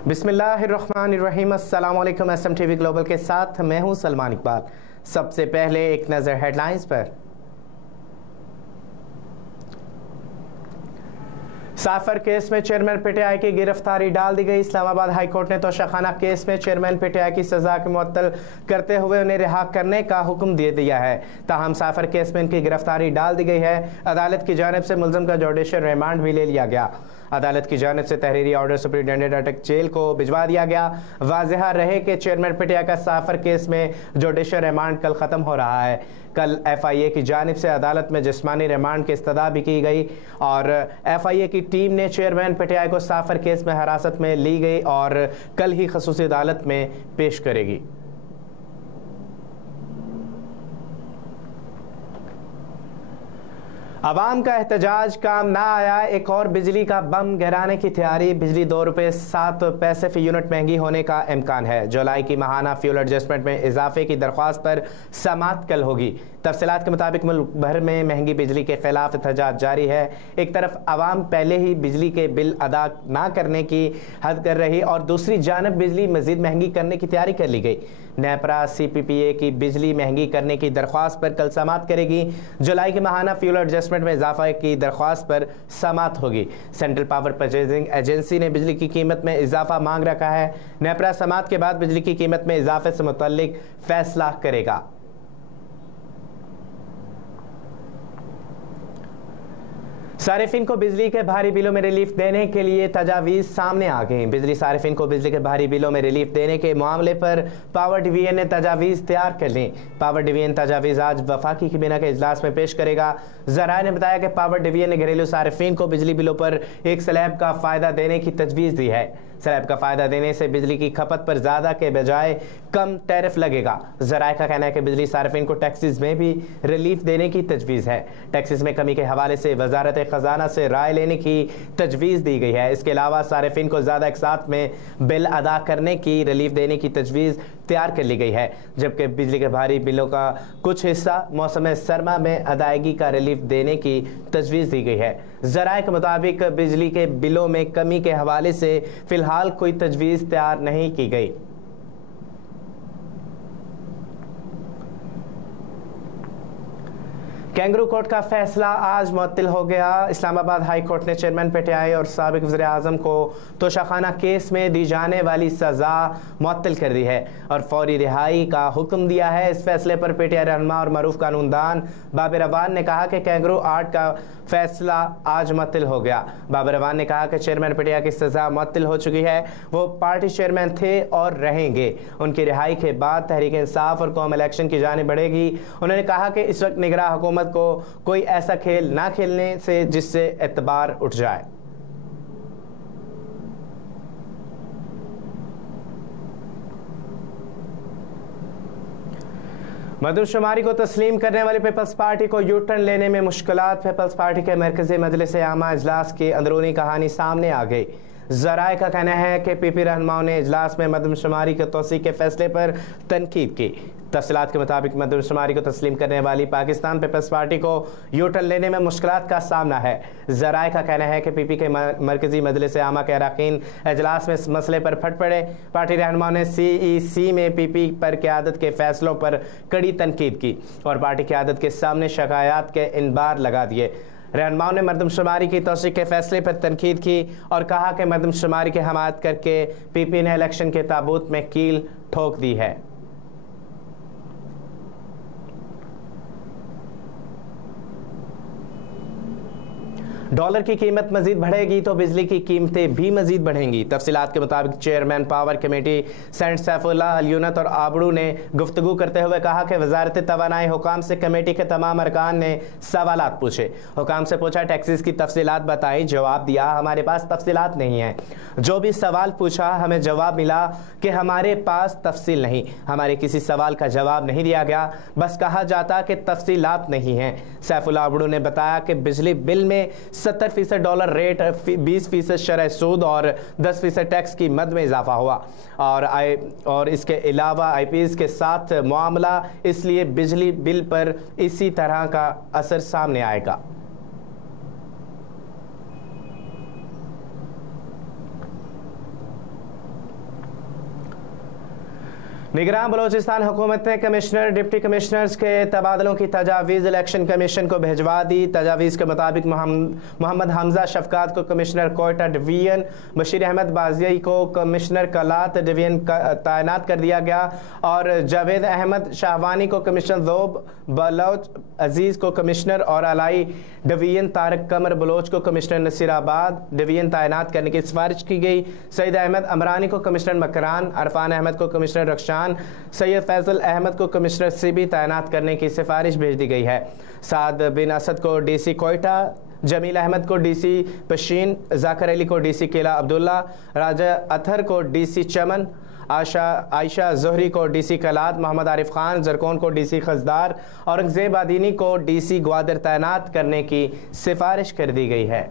बिस्मिल्लाहिर्रहमानिर्रहीम। अस्सलामुअलैकुम। SMTV global के साथ मैं हूं सलमान इकबाल। सबसे पहले एक नज़र हेडलाइंस पर। साफर केस में चेयरमैन PTI की गिरफ्तारी डाल दी गई। इस्लामाबाद हाई कोर्ट ने तोशाखाना केस में चेयरमैन PTI की सजा को मुअत्तल करते हुए उन्हें रिहा करने का हुक्म दे दिया है। ताहम साफर केस में इनकी गिरफ्तारी डाल दी गई है। अदालत की जानिब से मुलजम का जुडिशल रिमांड भी ले लिया गया। अदालत की जानिब से तहरीरी ऑर्डर सुप्रिटेंडेंट अटक जेल को भिजवा दिया गया। वाज़ेह रहे कि चेयरमैन PTI का साफर केस में जुडिशल रिमांड कल ख़त्म हो रहा है। कल FIA की जानिब से अदालत में जिस्मानी रिमांड की इस्तदा भी की गई और FIA की टीम ने चेयरमैन PTI को साफर केस में हिरासत में ली गई और कल ही खसूसी अदालत में पेश करेगी। अवाम का एहतजाज काम ना आया, एक और बिजली का बम गिराने की तैयारी। बिजली ₹2.07 फी यूनिट महंगी होने का इम्कान है। जुलाई की माहाना फ्यूल एडजस्टमेंट में इजाफे की दरख्वास्त पर समाअत कल होगी। तफसीलात के मुताबिक मुल्क भर में महंगी बिजली के खिलाफ एहतजाज जारी है। एक तरफ अवाम पहले ही बिजली के बिल अदा ना करने की हद कर रही और दूसरी जानब बिजली मजीद महंगी करने की तैयारी कर ली गई। नेपरा CPPA की बिजली महंगी करने की दरख्वास्त पर कल समाअत करेगी। जुलाई की माहाना फ्यूल एडजस्टमेंट में इजाफा की दरख्वास्त पर समाअत होगी। सेंट्रल पावर परचेजिंग एजेंसी ने बिजली की कीमत में इजाफा मांग रखा है। नेपरा समाअत के बाद बिजली की कीमत में इजाफे से मुतल्लिक फैसला करेगा। सारिफिन को बिजली के भारी बिलों में रिलीफ देने के लिए तजावीज़ सामने आ गई। बिजली सारिफिन को बिजली के भारी बिलों में रिलीफ देने के मामले पर पावर डिवीजन ने तजावीज़ तैयार कर ली। पावर डिवीजन तजावीज़ आज वफाकी कैबिनेट के इजलास में पेश करेगा। ज़राए ने बताया कि पावर डिवीजन ने घरेलू सारिफिन को बिजली बिलों पर एक स्लैब का फ़ायदा देने की तजवीज़ दी है। स्लैब का फ़ायदा देने से बिजली की खपत पर ज़्यादा के बजाय कम टैरिफ लगेगा। ज़राए का कहना है कि बिजली सारिफिन को टैक्सेस में भी रिलीफ देने की तजवीज़ है। टैक्सेस में कमी के हवाले से वजारत खजाना से राय लेने की तजवीज़ दी गई है। इसके अलावा सारिफिन को ज़्यादा एक साथ में बिल अदा करने की रिलीफ देने की तजवीज़ तैयार कर ली गई है, जबकि बिजली के भारी बिलों का कुछ हिस्सा मौसम सरमा में अदायगी का रिलीफ देने की तजवीज़ दी गई है। ज़राए के मुताबिक बिजली के बिलों में कमी के हवाले से फ़िलहाल कोई तजवीज़ तैयार नहीं की गई। कैंगरू कोर्ट का फैसला आज मुअत्तल हो गया। इस्लामाबाद हाई कोर्ट ने चेयरमैन PTI और साबिक वज़ीर आज़म को तोशाखाना केस में दी जाने वाली सज़ा मुअत्तल कर दी है और फौरी रिहाई का हुक्म दिया है। इस फैसले पर PTI रहनुमा और मरूफ कानूनदान बाबर अवान ने कहा कि कैंगरू आर्ट का फैसला आज मुअत्तल हो गया। बाबर अवान ने कहा कि चेयरमैन PTI की सज़ा मुअत्तल हो चुकी है। वो पार्टी चेयरमैन थे और रहेंगे। उनकी रिहाई के बाद तहरीक इंसाफ और कौम इलेक्शन की जानिब बढ़ेगी। उन्होंने कहा कि इस वक्त निगरान हुकूमत को कोई ऐसा खेल ना खेलने से जिससे एतबार उठ जाए। मरदमशुमारी को तस्लीम करने वाली पीपल्स पार्टी को यू टर्न लेने में मुश्किलात। पीपल्स पार्टी के मरकज़ी मजलिस आमा इजलास की अंदरूनी कहानी सामने आ गई। ज़राए का कहना है कि PP रहनुमाओं ने इजलास में मरदमशुमारी के तोसी के फैसले पर तनकीद की। तफसीलात के मुताबिक मरदमशुमारी को तस्लीम करने वाली पाकिस्तान पीपल्स पार्टी को यू टर्न लेने में मुश्किलात का सामना है। ज़राए का कहना है कि PP के मरकज़ी मजलिस आमा के अरकान इजलास में इस मसले पर फट पड़े। पार्टी रहनुमाओं ने CEC में PP पर क़यादत के फैसलों पर कड़ी तनकीद की और पार्टी क़यादत के सामने शिकायत के इनबार लगा दिए। रहनुमाओं ने मरदमशुमारी की तौसीक़ के फैसले पर तनकीद की और कहा कि मरदमशुमारी की हमायत करके PP ने इलेक्शन के ताबूत में कील ठोक दी है। डॉलर की कीमत मजीद बढ़ेगी तो बिजली की कीमतें भी मजीद बढ़ेंगी। तफसीलात के मुताबिक चेयरमैन पावर कमेटी सेंट सैफुल्लाह अल-यूनत और आबड़ू ने गुफ्तगू करते हुए कहा कि वजारत तवानाई हुकाम से कमेटी के तमाम अरकान ने सवालात पूछे। हुकाम से पूछा टैक्सेस की तफसीलात बताई, जवाब दिया हमारे पास तफसीलात नहीं है। जो भी सवाल पूछा हमें जवाब मिला कि हमारे पास तफसील नहीं। हमारे किसी सवाल का जवाब नहीं दिया गया, बस कहा जाता कि तफसीलात नहीं हैं। सैफुल्लाह आबड़ू ने बताया कि बिजली बिल में 70% डॉलर रेट, 20% शरह सूद और 10% टैक्स की मद में इजाफा हुआ और इसके अलावा IPs के साथ मामला, इसलिए बिजली बिल पर इसी तरह का असर सामने आएगा। निगरान बलोचिस्तान हुकूमत ने कमिश्नर डिप्टी कमिश्नर्स के तबादलों की तजावीज़ इलेक्शन कमीशन को भिजवा दी। तजावीज़ के मुताबिक मोहम्मद हमजा शफकात को कमिश्नर कोयटा डिवीजन, बशीर अहमद बाजियाई को कमिश्नर कलात डिवीजन तैनात कर दिया गया और जावेद अहमद शाहवानी को कमिश्नर ज़ोब, बलोच अजीज़ को कमिश्नर और अलाई डिवीजन, तारक कमर बलोच को कमिश्नर नसीराबाद डिवीजन तैनात करने की सिफारिश की गई। सईद अहमद अमरानी को कमिश्नर मकरान, अरफान अहमद को कमिश्नर रक्षान, सैयद फैसल अहमद को कमिश्नर सीबी तैनात करने की सिफारिश भेज दी गई है। साद बिन असद को डीसी कोयटा, जमील अहमद को डीसी पशीन, जाकर अली को डीसी किला अब्दुल्ला, राजा अथर को डीसी चमन, आयशा जोहरी को डीसी कलात, मोहम्मद आरिफ खान जरकोन को डीसी खजदार, औरंगजेब आदीनी को डीसी ग्वादर तैनात करने की सिफारिश कर दी गई है।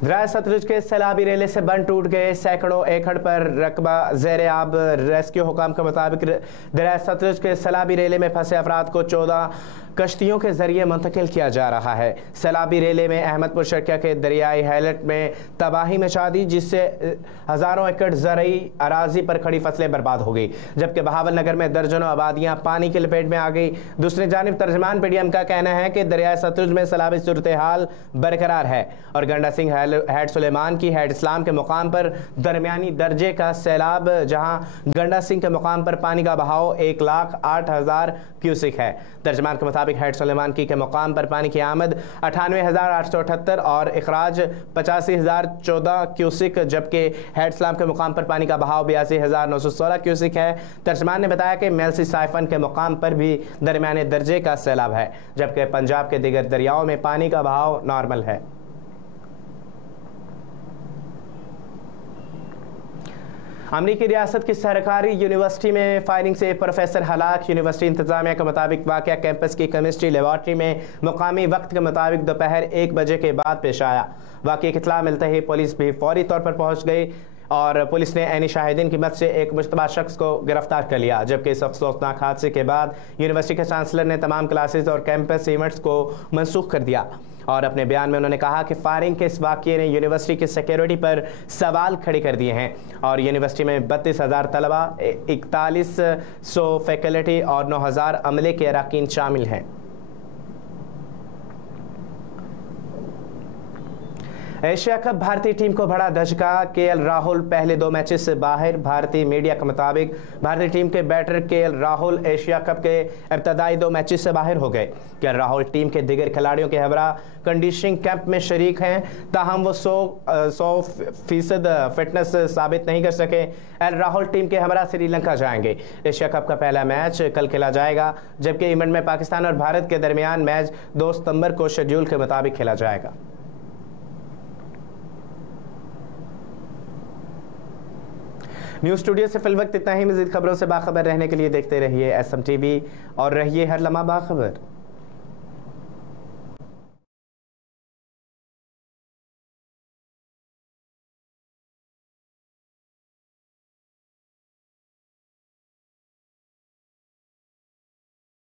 दरिया सतलुज के सैलाबी रेले से बंद टूट गए, सैकड़ों एकड़ पर रकबा ज़ेर आब। रेस्क्यू हुकाम के मुताबिक दरिया सतलुज के सैलाबी रेले में फंसे अफराद को 14 कश्तियों के जरिए मुंतकिल किया जा रहा है। सैलाबी रेले में अहमदपुर शर्किया के दरियाई हैलट में तबाही मचा दी, जिससे हज़ारों एकड़ ज़रई अराजी पर खड़ी फसलें बर्बाद हो गई, जबकि बहावल नगर में दर्जनों आबादियाँ पानी की लपेट में आ गई। दूसरी जानिब तर्जमान PDM का कहना है कि दरिया सतलुज में सैलाबी सूरत हाल बरकरार है और गंडा सिंह हैड सुलेमान की हैड इस्लाम के मुकाम पर दरमियानी दर्जे का सैलाब, जहां गंडा सिंह के मुकाम पर पानी का बहाव 1,08,000 क्यूसिक है। तर्जमान के मुताबिक हैड सुलेमान की के मुकाम पर पानी की आमद 98,878 और इखराज 85,014 क्यूसिक, जबकि हैड इस्लाम के मुकाम पर पानी का बहाव 82,916 क्यूसिक है। तर्जमान ने बताया कि मेलसी साइफन के मुकाम पर भी दरमियाने दर्जे का सैलाब है, जबकि पंजाब के दीगर दरियाओं में पानी का बहाव नॉर्मल है। अमरीकी रियासत की सरकारी यूनिवर्सिटी में फायरिंग से प्रोफेसर हलाक। यूनिवर्सिटी इंतजामिया के मुताबिक वाक़या कैंपस की केमिस्ट्री लेबॉर्ट्री में मुकामी वक्त के मुताबिक दोपहर 1 बजे के बाद पेश आया। वाक़ये की इत्तला मिलते ही पुलिस भी फौरी तौर पर पहुंच गई और पुलिस ने ऐनी शाहिदीन की मदद से एक मुश्तबा शख्स को गिरफ्तार कर लिया, जबकि इस अफसोसनाक हादसे के बाद यूनिवर्सिटी के चांसलर ने तमाम क्लासेज और कैंपस इवेंट्स को मनसूख कर दिया और अपने बयान में उन्होंने कहा कि फायरिंग के इस वाक़ये ने यूनिवर्सिटी की सिक्योरिटी पर सवाल खड़े कर दिए हैं और यूनिवर्सिटी में 32,000 तलबा, 4100 फैकल्टी और 9,000 अमले के अरकान शामिल हैं। एशिया कप भारतीय टीम को बड़ा धचका, KL राहुल पहले 2 मैचेस से बाहर। भारतीय मीडिया के मुताबिक भारतीय टीम के batter KL Rahul Asia Cup के इब्तदाई 2 मैचेस से बाहर हो गए। KL राहुल टीम के दिगर खिलाड़ियों के हमरा कंडीशनिंग कैंप में शरीक हैं, ताहम वो 100% फिटनेस साबित नहीं कर सके। KL राहुल टीम के हमरा श्रीलंका जाएंगे। एशिया कप का पहला मैच कल खेला जाएगा, जबकि इवेंट में पाकिस्तान और भारत के दरमियान मैच 2 सितंबर को शेड्यूल के मुताबिक खेला जाएगा। न्यूज़ स्टूडियो से फिल वक्त इतना ही। मज़ीद खबरों से बाखबर रहने के लिए देखते रहिए SM TV और रहिए हर लम्हा बाखबर।